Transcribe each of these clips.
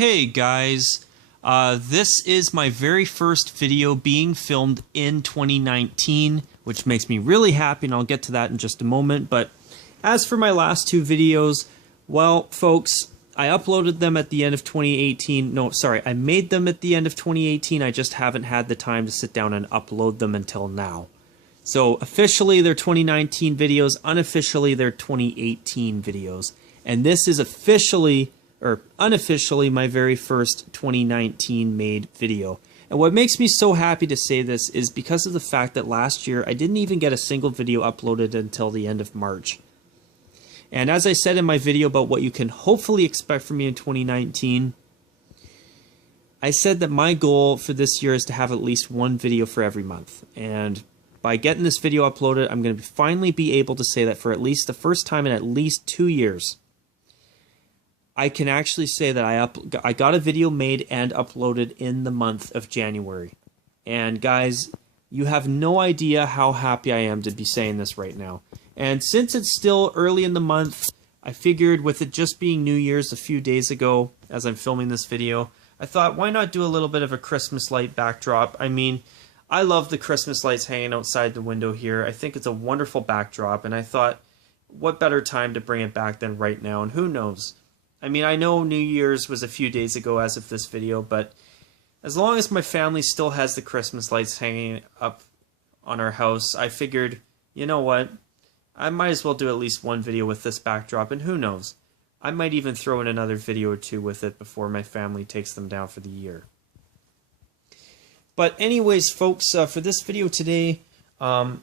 Hey guys, this is my very first video being filmed in 2019, which makes me really happy, and I'll get to that in just a moment. But as for my last two videos, well, folks, I uploaded them at the end of 2018. No, sorry, I made them at the end of 2018. I just haven't had the time to sit down and upload them until now. So officially they're 2019 videos, unofficially they're 2018 videos. And this is officially, or unofficially, my very first 2019 made video. And what makes me so happy to say this is because of the fact that last year I didn't even get a single video uploaded until the end of March. And as I said in my video about what you can hopefully expect from me in 2019, I said that my goal for this year is to have at least one video for every month. And by getting this video uploaded, I'm going to finally be able to say that for at least the first time in at least 2 years, I can actually say that I got a video made and uploaded in the month of January. And guys, you have no idea how happy I am to be saying this right now. And since it's still early in the month, I figured with it just being New Year's a few days ago as I'm filming this video, I thought why not do a little bit of a Christmas light backdrop. I mean, I love the Christmas lights hanging outside the window here. I think it's a wonderful backdrop, and I thought what better time to bring it back than right now, and who knows. I mean, I know New Year's was a few days ago as of this video, but as long as my family still has the Christmas lights hanging up on our house, I figured, you know what, I might as well do at least one video with this backdrop, and who knows, I might even throw in another video or two with it before my family takes them down for the year. But anyways, folks, for this video today, I'm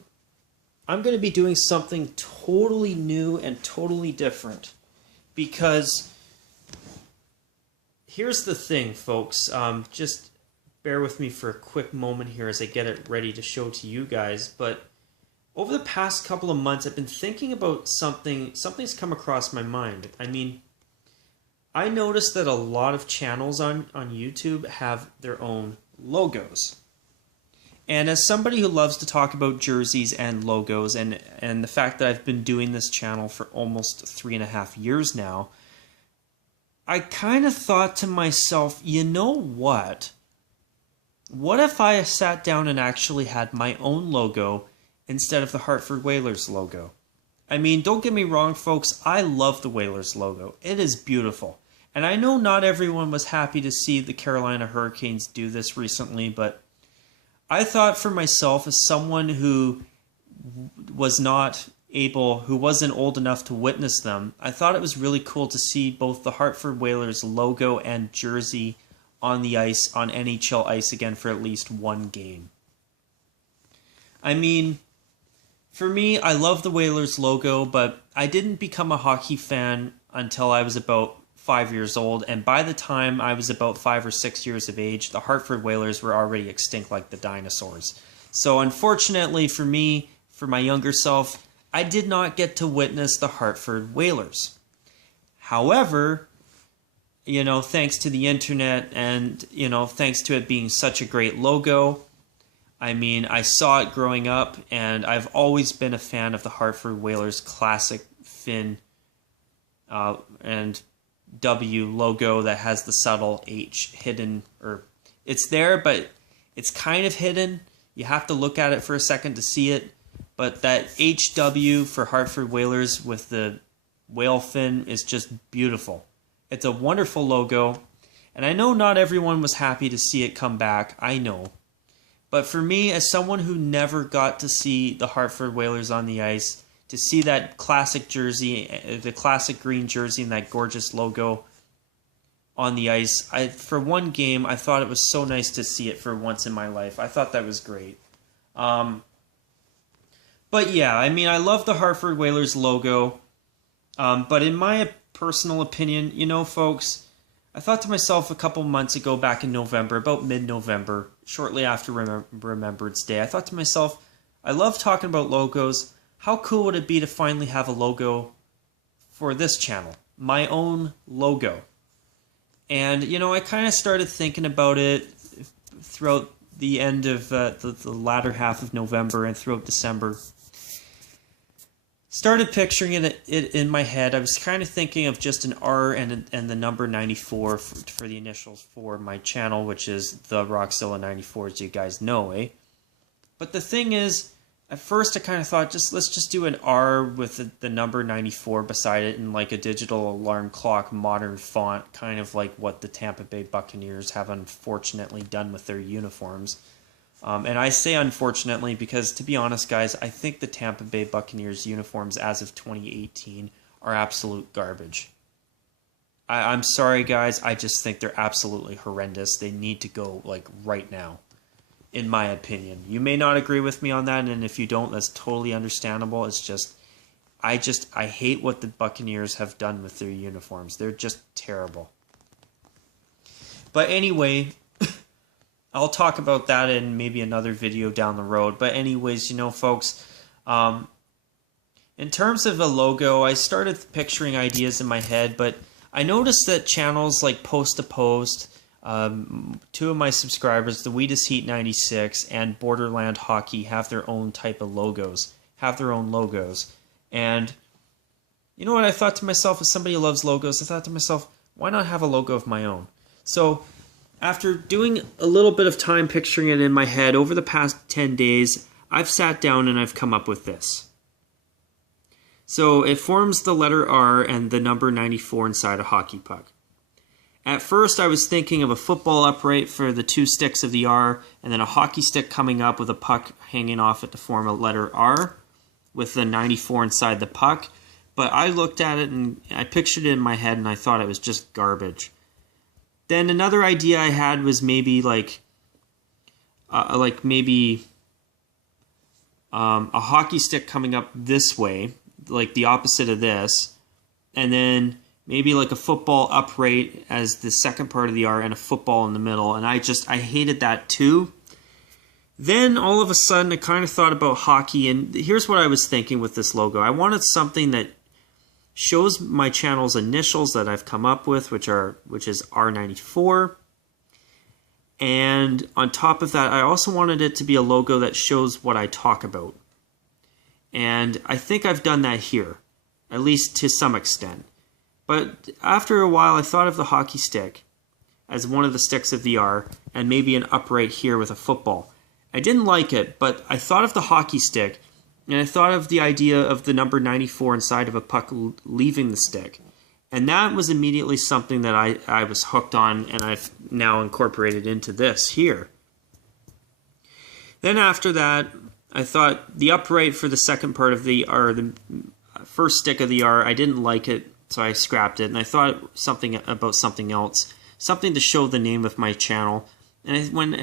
going to be doing something totally new and totally different, because here's the thing, folks. Just bear with me for a quick moment here as I get it ready to show to you guys. But over the past couple of months, I've been thinking about something. Something's come across my mind. I mean, I noticed that a lot of channels on YouTube have their own logos. And as somebody who loves to talk about jerseys and logos, and the fact that I've been doing this channel for almost 3.5 years now, I kind of thought to myself, you know what? What if I sat down and actually had my own logo instead of the Hartford Whalers logo? I mean, don't get me wrong, folks, I love the Whalers logo. It is beautiful. And I know not everyone was happy to see the Carolina Hurricanes do this recently, but I thought for myself, as someone who wasn't old enough to witness them, I thought it was really cool to see both the Hartford Whalers logo and jersey on the ice, on NHL ice again for at least one game. I mean, for me, I love the Whalers logo, but I didn't become a hockey fan until I was about 5 years old, and by the time I was about 5 or 6 years of age, the Hartford Whalers were already extinct like the dinosaurs. So unfortunately for me, for my younger self, I did not get to witness the Hartford Whalers. However, you know, thanks to the internet and, you know, thanks to it being such a great logo, I mean, I saw it growing up, and I've always been a fan of the Hartford Whalers classic fin and W logo that has the subtle H hidden, or it's there, but it's kind of hidden. You have to look at it for a second to see it. But that HW for Hartford Whalers with the whale fin is just beautiful. It's a wonderful logo, and I know not everyone was happy to see it come back, I know. But for me, as someone who never got to see the Hartford Whalers on the ice, to see that classic jersey, the classic green jersey and that gorgeous logo on the ice, for one game, I thought it was so nice to see it for once in my life. I thought that was great. But yeah, I mean, I love the Hartford Whalers logo. But in my personal opinion, you know, folks, I thought to myself a couple months ago, back in November, about mid-November, shortly after Remembrance Day, I thought to myself, I love talking about logos. How cool would it be to finally have a logo for this channel? My own logo. And, you know, I kind of started thinking about it throughout the end of the latter half of November and throughout December. started picturing it in my head. I was kind of thinking of just an R and the number 94 for the initials for my channel, which is TheRockzilla94, as you guys know, eh? But the thing is, at first I kind of thought, let's just do an R with the number 94 beside it in like a digital alarm clock modern font, kind of like what the Tampa Bay Buccaneers have unfortunately done with their uniforms. And I say unfortunately because, to be honest, guys, I think the Tampa Bay Buccaneers uniforms as of 2018 are absolute garbage. I'm sorry, guys. I just think they're absolutely horrendous. They need to go, like, right now, in my opinion. You may not agree with me on that, and if you don't, that's totally understandable. It's just, I hate what the Buccaneers have done with their uniforms. They're just terrible. But anyway, I'll talk about that in maybe another video down the road. But anyways, you know, folks, in terms of a logo, I started picturing ideas in my head, but I noticed that channels like Post to Post, two of my subscribers, the Weedus Heat 96 and Borderland Hockey, have their own type of logos, And you know what I thought to myself, as somebody who loves logos, I thought to myself, why not have a logo of my own? So after doing a little bit of time picturing it in my head over the past 10 days, I've sat down and I've come up with this. So it forms the letter R and the number 94 inside a hockey puck. At first I was thinking of a football upright for the two sticks of the R, and then a hockey stick coming up with a puck hanging off it to form a letter R with the 94 inside the puck. But I looked at it and I pictured it in my head and I thought it was just garbage. Then another idea I had was maybe a hockey stick coming up this way, like the opposite of this, and then maybe like a football upright as the second part of the R and a football in the middle, and I hated that too. Then all of a sudden I kind of thought about hockey, and here's what I was thinking with this logo. I wanted something that shows my channel's initials that I've come up with, which is R94. And on top of that, I also wanted it to be a logo that shows what I talk about. And I think I've done that here, at least to some extent. But after a while, I thought of the hockey stick as one of the sticks of the R, and maybe an upright here with a football. I didn't like it, but I thought of the hockey stick, and I thought of the idea of the number 94 inside of a puck leaving the stick. And that was immediately something that I was hooked on, and I've now incorporated into this here. Then after that, I thought the upright for the second part of the R, the first stick of the R, I didn't like it, so I scrapped it. And I thought about something else, something to show the name of my channel. And when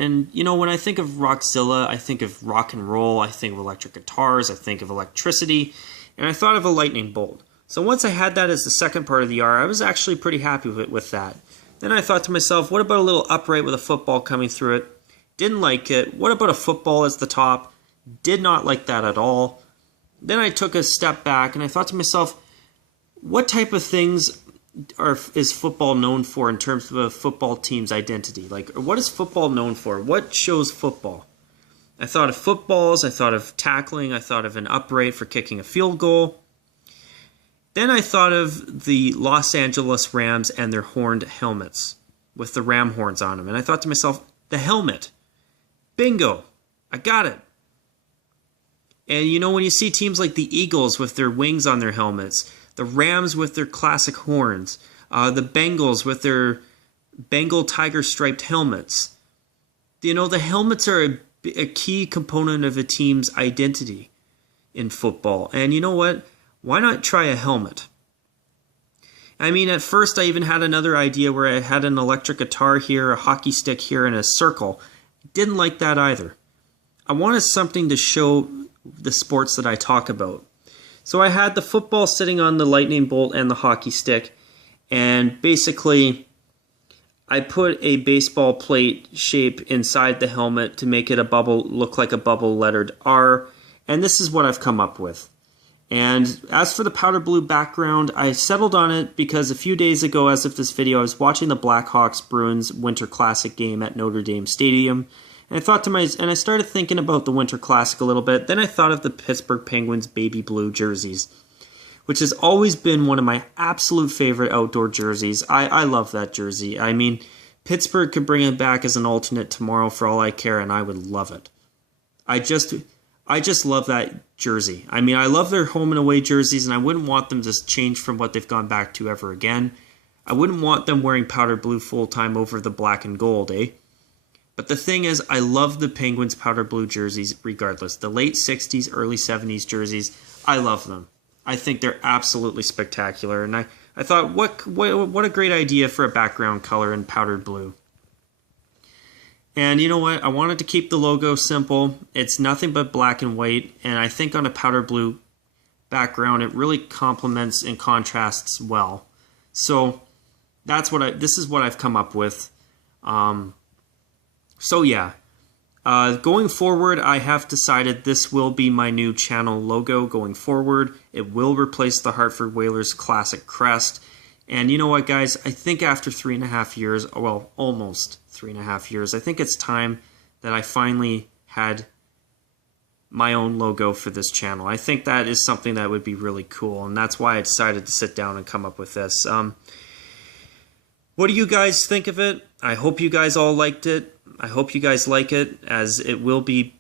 I think of Rockzilla, I think of rock and roll, I think of electric guitars, I think of electricity, and I thought of a lightning bolt. So once I had that as the second part of the R, I was actually pretty happy with that. Then I thought to myself, what about a little upright with a football coming through it? Didn't like it. What about a football as the top? Did not like that at all. Then I took a step back and I thought to myself, what type of things is football known for in terms of a football team's identity? Like, what is football known for? What shows football? I thought of footballs, I thought of tackling, I thought of an upright for kicking a field goal. Then I thought of the Los Angeles Rams and their horned helmets with the ram horns on them. And I thought to myself, the helmet. Bingo. I got it. And you know, when you see teams like the Eagles with their wings on their helmets, the Rams with their classic horns, the Bengals with their Bengal tiger striped helmets. You know, the helmets are a key component of a team's identity in football. And you know what? Why not try a helmet? I mean, at first I even had another idea where I had an electric guitar here, a hockey stick here, and a circle. Didn't like that either. I wanted something to show the sports that I talk about. So I had the football sitting on the lightning bolt and the hockey stick, and basically I put a baseball plate shape inside the helmet to make it look like a bubble lettered R, and this is what I've come up with. And as for the powder blue background, I settled on it because a few days ago, as of this video, I was watching the Blackhawks-Bruins Winter Classic game at Notre Dame Stadium, and I started thinking about the Winter Classic a little bit. Then I thought of the Pittsburgh Penguins baby blue jerseys. which has always been one of my absolute favorite outdoor jerseys. I love that jersey. I mean, Pittsburgh could bring it back as an alternate tomorrow for all I care, and I would love it. I just love that jersey. I mean, I love their home and away jerseys, and I wouldn't want them to change from what they've gone back to ever again. I wouldn't want them wearing powder blue full-time over the black and gold, eh? But the thing is, I love the Penguins powder blue jerseys regardless. The late 60s, early 70s jerseys, I love them. I think they're absolutely spectacular, and I thought, what a great idea for a background color in powdered blue. And you know what? I wanted to keep the logo simple. It's nothing but black and white, and I think on a powder blue background, it really complements and contrasts well. So this is what I've come up with. So yeah, going forward, I have decided this will be my new channel logo going forward. It will replace the Hartford Whalers classic crest. And you know what, guys? I think after 3.5 years, well, almost 3.5 years, I think it's time that I finally had my own logo for this channel. I think that is something that would be really cool, and that's why I decided to sit down and come up with this. What do you guys think of it? I hope you guys all liked it. I hope you guys like it, as it will be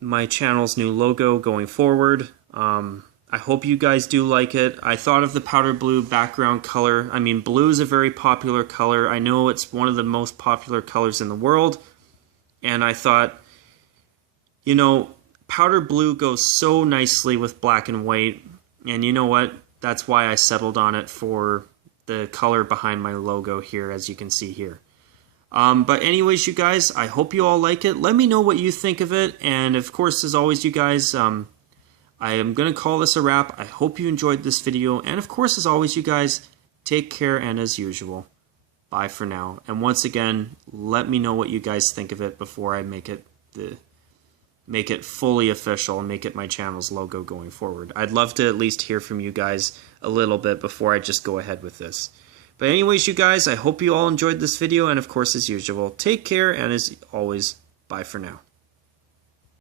my channel's new logo going forward. I hope you guys do like it. I thought of the powder blue background color. I mean, blue is a very popular color. I know it's one of the most popular colors in the world. And I thought, you know, powder blue goes so nicely with black and white. And you know what? That's why I settled on it for the color behind my logo here, as you can see here. But anyways, you guys, I hope you all like it. Let me know what you think of it. And of course, as always, you guys, I am going to call this a wrap. I hope you enjoyed this video. And of course, as always, you guys, take care. And as usual, bye for now. And once again, let me know what you guys think of it before I make it fully official and make it my channel's logo going forward. I'd love to at least hear from you guys a little bit before I just go ahead with this. But anyways, you guys, I hope you all enjoyed this video, and of course, as usual, take care, and as always, bye for now.